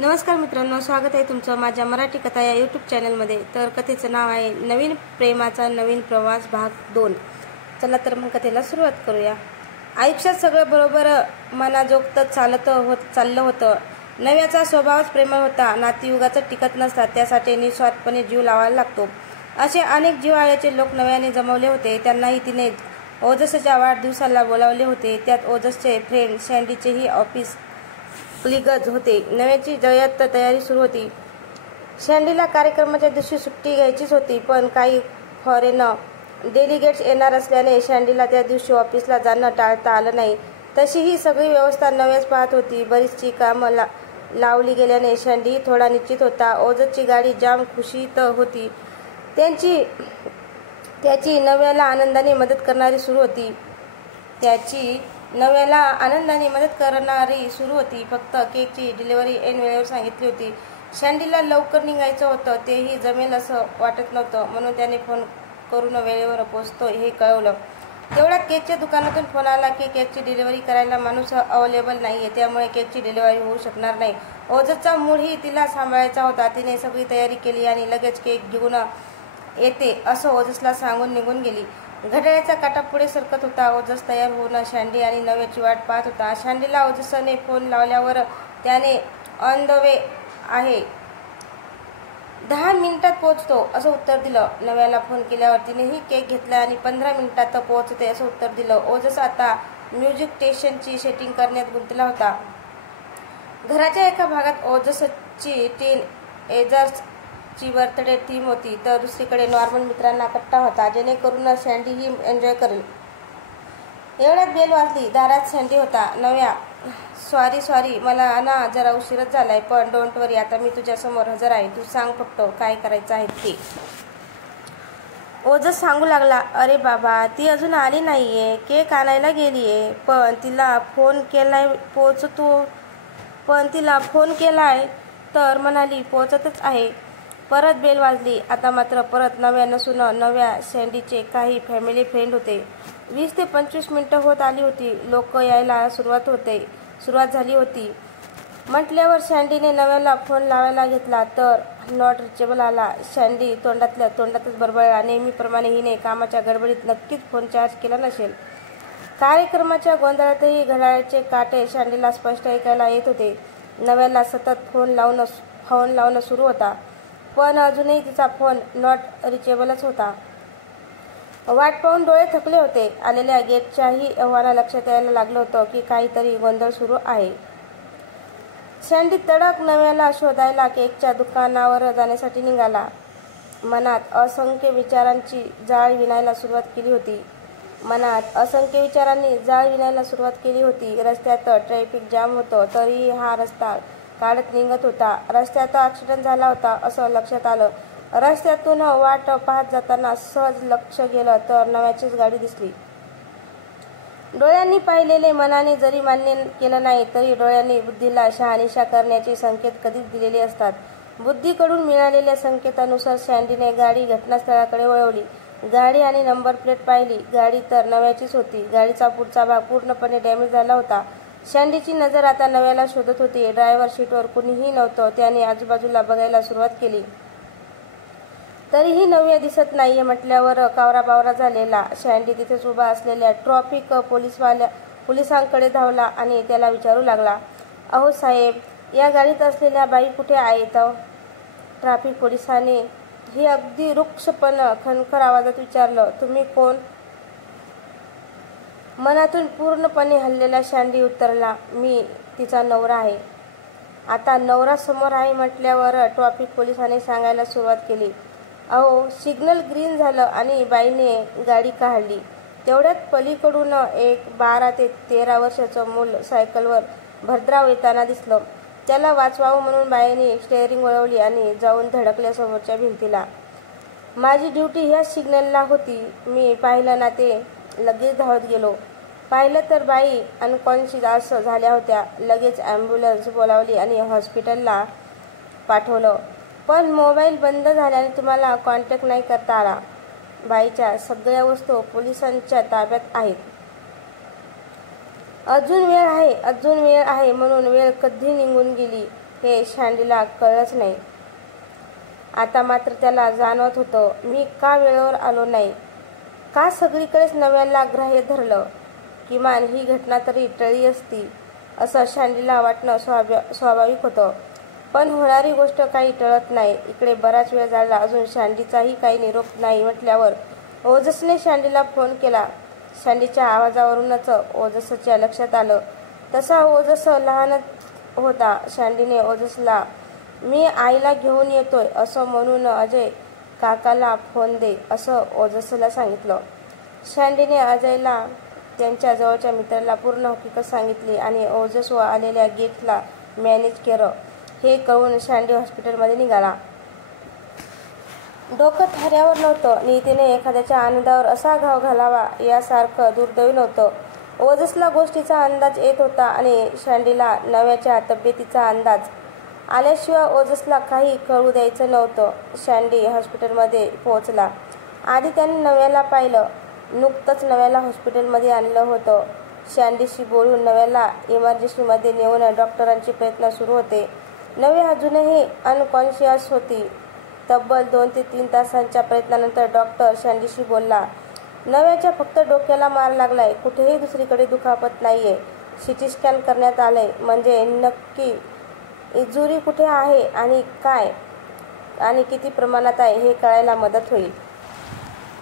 नमस्कार मित्रांनो, स्वागत आहे तुमचं माझ्या मराठी कथा या यूट्यूब चॅनलमध्ये। तर कथेचं नाव आहे नवीन प्रेमाचा नवीन प्रवास भाग 2। चला तर मग कथेला सुरुवात करूया। आयुष्यात सगळं बरोबर मनाजोगतं चाललं होतं। नव्याचा स्वभावच प्रेमळ होता। नातीयुगाचं टिकत नसतात, त्यासाठी निस्वार्थपणे जीव लावायला लागतो। असे अनेक जीवाळ्याचे लोक नव्याने जमवले होते। त्यांनाही तिने ओजसच्या वाढदिवसाला बोलावले होते। त्यात ओजसचे फ्रेंड सँडीचेही ऑफिस कलिगज होते। नव्याची जय्यत तयारी सुरू होती। सँडीला कार्यक्रमाच्या दिवशी सुट्टी घ्यायचीच होती, पण काही फॉरेन डेलिगेट्स येणार असल्याने सँडीला त्या दिवशी ऑफिसला जाणं टाळता आलं नाही। तशी ही सगळी व्यवस्था नव्याच पाहत होती। बरीचशी कामं लावली गेल्याने सँडी थोडा निश्चित होता। ओजसची गाडी जाम खुशीत होती। त्याची नव्याला आनंदाने मदत करणारी सुरू होती। फक्त केकची डिलिव्हरी ऐन वेळेवर सांगितली होती। सँडीला लवकर निघायचं होतं, तेही जमेल असं वाटत नव्हतं, म्हणून त्याने फोन करून वेळेवर पोहोचतो हे कळवलं। तेवढ्यात केकच्या दुकानातून फोन आला की केकची डिलिव्हरी करायला माणूस अवेलेबल नाहीये, त्यामुळे केकची डिलिव्हरी होऊ शकणार नाही। ओजसचा मूडही तिला सांभाळायचा होता। तिने सगळी तयारी केली आणि लगेच केक घेऊन येते असं ओजसला सांगून निघून गेली। घड्याळाचा काटा पुढे सरकत होता। ओजस तयार होऊन सँडी आणि नव्याची वाट पाहत होता। सँडीला ओजसने फोन लावल्यावर त्याने ऑन द वे आहे, 10 मिनिटात पोहोचतो असं उत्तर दिलं। नव्याला फोन केल्यावर तिनेही केक घेतला आणि 15 मिनिटात पोहोचते असं उत्तर दिलं। ओजस आता म्युझिक स्टेशनची सेटिंग करण्यात गुंतला होता। घराच्या एका भागात ओजसची टीन एजर्सची बर्थडे थीम होती, तर दुसरीकडे नॉर्मल मित्रांना कट्टा होता, जेणेकरून सँडी ही एन्जॉय करेल। एवढ्यात बेल वाजली। दारात सँडी होता। नव्या, सॉरी, मला ना जरा उशीरच झालाय, पण डोंट वरी, आता मी तुझ्या समोर हजर आहे। तू सांग फक्त काय करायचं आहे ते। ओजस सांगू लागला, अरे बाबा, ती अजून आली नाहीये, केक आणायला गेलीये, पण तिला फोन केलाय तर म्हणाली पोहोचतच आहे। परत बेल वाजली। आता मात्र परत नव्या नसून नव्या सँडीचे काही फॅमिली फ्रेंड होते। 20 ते 25 मिनिटं होत आली होती। लोक यायला सुरुवात झाली होती म्हटल्यावर सँडीने नव्याला फोन लावायला घेतला, तर नॉट रिचेबल आला। सँडी तोंडातल्या तोंडातच बडबडला, नेहमीप्रमाणे हिने कामाच्या गडबडीत नक्कीच फोन चार्ज केला नसेल। कार्यक्रमाच्या गोंधळातही घड्याळाचे काटे सँडीला स्पष्ट ऐकायला येत होते। नव्याला सतत फोन लावणं सुरू होता, पण अजूनही तिचा फोन नॉट रिचेबलच होता। वाट पाहून डोळे थकले होते। आलेल्या गेटच्याही आव्हाना लक्षात यायला लागलं होतं की काहीतरी गोंधळ सुरू आहे। सँडी तडक नव्याला शोधायला केकच्या दुकानावर जाण्यासाठी निघाला। मनात असंख्य विचारांनी जाळ विणायला सुरुवात केली होती। रस्त्यात ट्रॅफिक जाम होतं, तरीही हा रस्ता काढत निघत होता। रस्त्यात ॲक्सिडेंट झाला होता असं लक्षात आलं। रस्त्यातून वाट पाहत जाताना सहज लक्ष गेलं तर नव्याचीच गाडी दिसली। डोळ्यांनी पाहिलेले मनाने जरी मान्य केलं नाही, तरी डोळ्यांनी बुद्धीला शहानिशा करण्याचे संकेत कधीच दिलेले असतात। बुद्धीकडून मिळालेल्या संकेतानुसार सँडीने गाडी घटनास्थळाकडे वळवली। गाडी आणि नंबर प्लेट पाहिली। गाडी तर नव्याचीच होती। गाडीचा पुढचा भाग पूर्णपणे डॅमेज झाला होता। सँडीची नजर आता नव्याला शोधत होती। ड्रायव्हर सीटवर कुणीही नव्हतं। त्याने आजूबाजूला बघायला सुरुवात केली, तरीही नव्या दिसत नाहीये म्हटल्यावर कावराबावरा झालेला सँडी तिथेच उभा असलेल्या ट्रॅफिक पोलिसांकडे धावला आणि त्याला विचारू लागला, अहो साहेब, या गाडीत असलेल्या बाई कुठे आहेत? ट्रॅफिक पोलिसाने ही अगदी रुक्ष पण खणखर आवाजात विचारलं, तुम्ही कोण? मनातून पूर्णपणे हललेला सँडी उत्तरला, मी तिचा नवरा आहे। आता नवरा समोर आहे म्हटल्यावर ट्रॅफिक पोलिसाने सांगायला सुरुवात केली, अहो, सिग्नल ग्रीन झालं आणि बाईने गाडी काढली। तेवढ्यात पलीकडून एक 12 ते 13 वर्षाचं मूल सायकलवर भद्राव येताना दिसलं। त्याला वाचवावं म्हणून बाईने स्टेअरिंग वळवली आणि जाऊन धडकल्या समोरच्या भिंतीला। माझी ड्युटी ह्याच सिग्नलला होती। मी पाहिलं ना, ते लगेच धावत गेलो। पाहिलं तर बाई अनकॉन्शियस झाल्या होत्या। लगेच ॲम्ब्युलन्स बोलावली आणि हॉस्पिटलला पाठवलं, पण मोबाईल बंद झाल्याने तुम्हाला कॉन्टॅक्ट नाही करता आला। बाईच्या सगळ्या वस्तू पोलिसांच्या ताब्यात आहेत। अजून वेळ आहे म्हणून वेळ कधी निघून गेली हे शँडीला कळलंच नाही. आता मात्र त्याला जाणवत होतं, मी का वेळेवर आलो नाही, का सगळीकडेच नव्याला ग्राह्य धरलं. किमान ही घटना तरी टळली असती असं शँडीला वाटणं स्वाभाविक होतं. पण होणारी गोष्ट काही टळत नाही. इकडे बराच वेळ झाला, अजून शँडीचाही काही निरोप नाही म्हटल्यावर ओजसने शँडीला फोन केला. शँडीच्या आवाजावरूनच ओजसच्या लक्षात आलं, तसा ओजस लहानच होता. शँडीने ओजसला मी आईला घेऊन येतोय असं म्हणून अजय काकाला फोन दे असं ओजसला सांगितलं. शँडीने अजयला त्यांच्या जवळच्या मित्राला पूर्ण हकीकत सांगितली आणि ओजस व आलेल्या गेटला मॅनेज केलं. हे कळून शँडी हॉस्पिटलमध्ये निघाला. डोकं थाऱ्यावर नव्हतं. नीतीने एखाद्याच्या आनंदावर असा घाव घालावा यासारखं दुर्दैवी नव्हतं. ओजसला गोष्टीचा अंदाज येत होता आणि शँडीला नव्याच्या तब्येतीचा अंदाज आल्याशिवाय ओजसला काही कळू द्यायचं नव्हतं. शँडी हॉस्पिटलमध्ये पोहोचला. आधी त्याने नव्याला पाहिलं. नुकतंच नव्याला हॉस्पिटलमध्ये आणलं होतं. शँडीशी बोलून नव्याला इमर्जन्सीमध्ये नेऊन डॉक्टरांचे प्रयत्न सुरू होते. नव्या अजूनही अनकॉन्शियस होती. तब्बल 2 ते 3 तासांच्या प्रयत्नानंतर डॉक्टर शँडीशी बोलला. नव्याच्या फक्त डोक्याला मार लागलाय, कुठेही दुसरीकडे दुखापत नाहीये. CT स्कॅन करण्यात आलंय, म्हणजे नक्की इंजुरी कुठे आहे आणि काय आणि किती प्रमाणात आहे हे कळायला मदत होईल.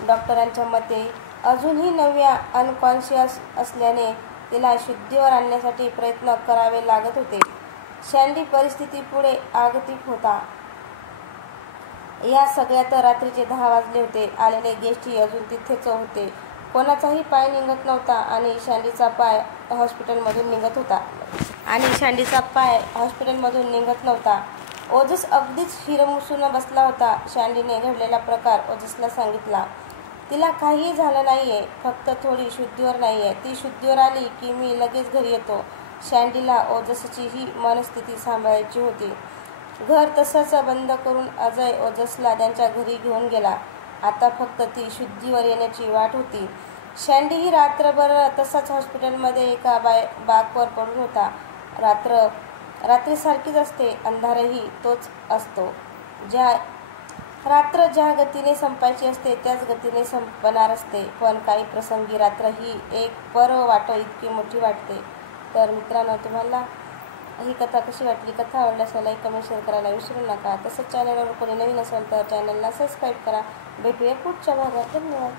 डॉक्टरांच्या मते अजूनही नव्या अनकॉन्शियस असल्याने तिला शुद्धीवर आणण्यासाठी प्रयत्न करावे लागत होते. शँडी परिस्थिती पुढे आगतिक होता. या सगळ्यात रात्रीचे 10 वाजले होते. आलेले गेस्टही अजून तिथेच होते. कोणाचाही पाय निघत नव्हता आणि शँडीचा पाय हॉस्पिटलमधून निघत नव्हता. ओजस अगदीच हिरमुसून बसला होता. शँडीने घडलेला प्रकार ओजसला सांगितला. तिला काहीही झालं नाहीये, फक्त थोडी शुद्धीवर नाहीये. ती शुद्धीवर आली की मी लगेच घरी येतो. शँडीला ओजसची ही मनस्थिती सांभाळायची होती. घर तसंच बंद करून अजय ओजसला त्यांच्या घरी घेऊन गेला. आता फक्त ती शुद्धीवर येण्याची वाट होती. शँडीही रात्रभर तसाच हॉस्पिटलमध्ये एका बाकवर पडून होता. रात्री सारखीच असते, अंधारही तोच असतो. रात्र ज्या गतीने संपायची असते त्याच गतीने संपणार असते. पण काही प्रसंगी रात्र ही एक पर्व वाटो इतकी मोठी वाटते. तर मित्रांनो, तुम्हाला ही कथा कशी वाटली? कथा आवडल्यास लाईक, कमेंट, शेअर करायला विसरू नका. तसंच चॅनलवर कोणी नवीन असेल तर चॅनलला सबस्क्राईब करा. भेटूया पुढच्या भागात. धन्यवाद.